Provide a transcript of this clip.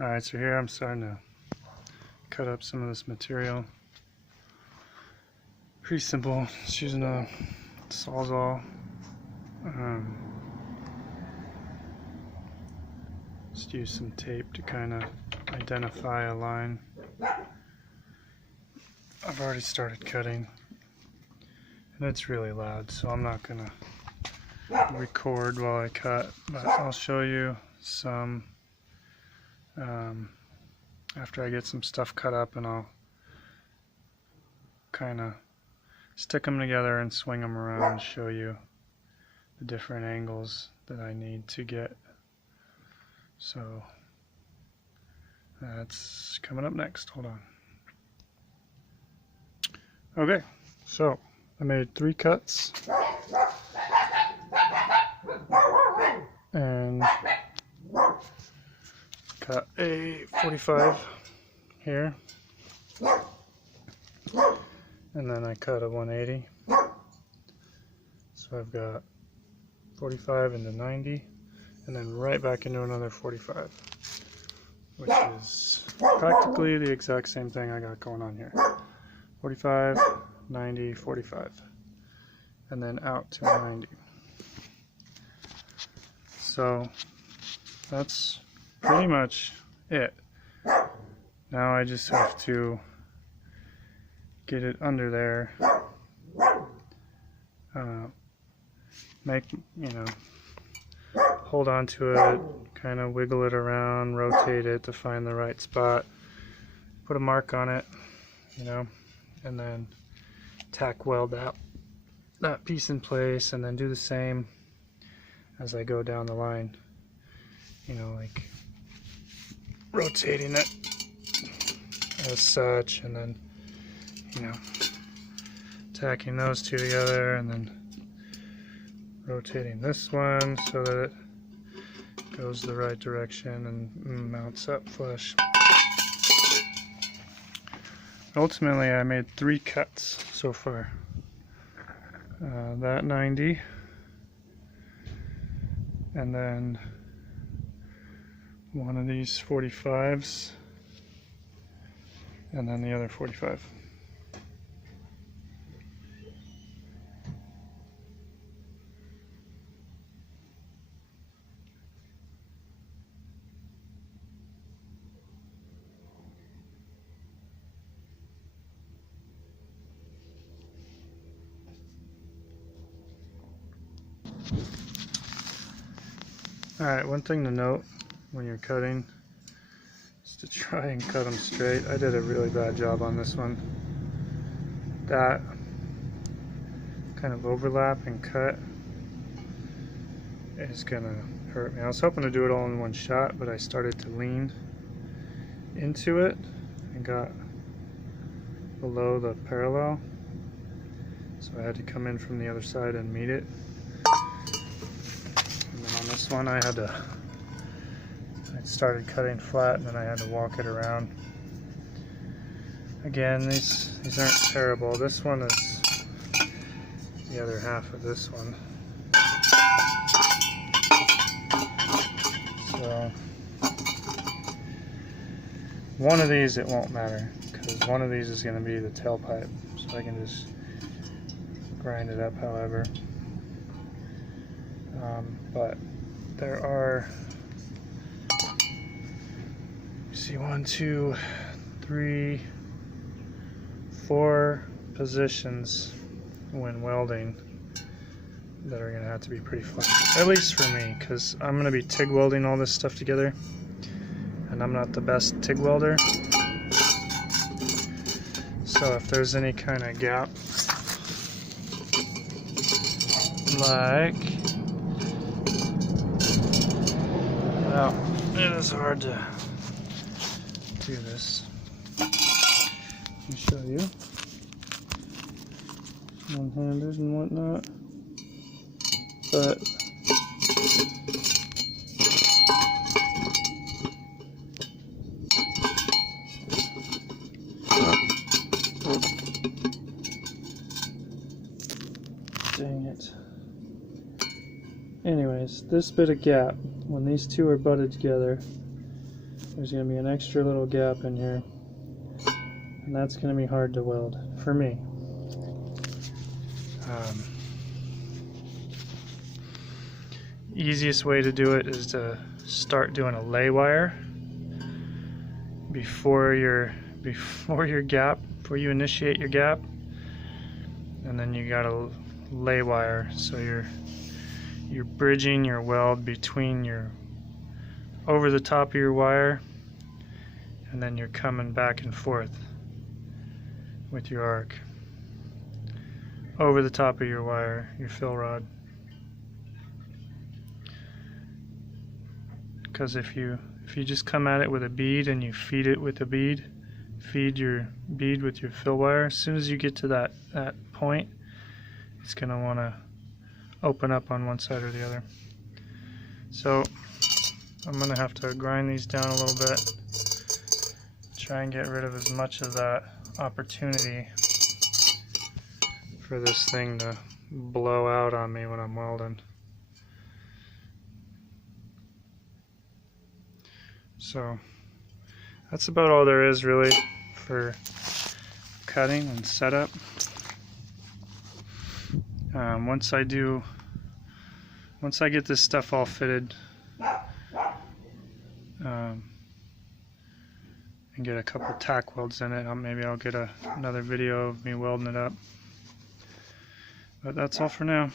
Alright, so here I'm starting to cut up some of this material. Pretty simple, just using a Sawzall. Just use some tape to kind of identify a line. I've already started cutting, and it's really loud, so I'm not gonna record while I cut, but I'll show you some after I get some stuff cut up, and I'll kind of stick them together and swing them around and show you the different angles that I need to get. So that's coming up next. Hold on. Okay, so I made 3 cuts and cut a 45 here, and then I cut a 180. So I've got 45 into 90, and then right back into another 45, which is practically the exact same thing I got going on here. 45, 90, 45, and then out to 90. So that's pretty much it. Now I just have to get it under there, hold on to it, kind of wiggle it around, rotate it to find the right spot, put a mark on it, and then tack weld that piece in place, and then do the same as I go down the line, like rotating it as such, and then tacking those two together, and then rotating this one so that it goes the right direction and mounts up flush. Ultimately, I made 3 cuts so far. That 90, and then one of these 45s, and then the other 45. Alright, one thing to note when you're cutting is to try and cut them straight. I did a really bad job on this one. That kind of overlap and cut is gonna hurt me. I was hoping to do it all in one shot, but I started to lean into it and got below the parallel, so I had to come in from the other side and meet it. On this one, I started cutting flat, and then I had to walk it around. Again, these aren't terrible. This one is the other half of this one. So one of these it won't matter, because one of these is going to be the tailpipe, so I can just grind it up however. But there are, you see, 1, 2, 3, 4 positions when welding that are going to have to be pretty flat, at least for me, because I'm going to be TIG welding all this stuff together, and I'm not the best TIG welder. So if there's any kind of gap, like, well, it is hard to do this. Let me show you. One-handed and whatnot. But dang it. Anyways, this bit of gap, when these two are butted together, there's going to be an extra little gap in here, and that's going to be hard to weld for me. Easiest way to do it is to start doing a lay wire before you initiate your gap, and then you got to lay wire, so you're bridging your weld between your over the top of your wire, and then you're coming back and forth with your arc over the top of your wire, your fill rod. Because if you just come at it with a bead and you feed it with a bead, feed your bead with your fill wire, as soon as you get to that point, it's going to want to open up on one side or the other. So I'm going to have to grind these down a little bit, try and get rid of as much of that opportunity for this thing to blow out on me when I'm welding. So that's about all there is really for cutting and setup. Once I get this stuff all fitted and get a couple tack welds in it, maybe I'll get another video of me welding it up. But that's all for now.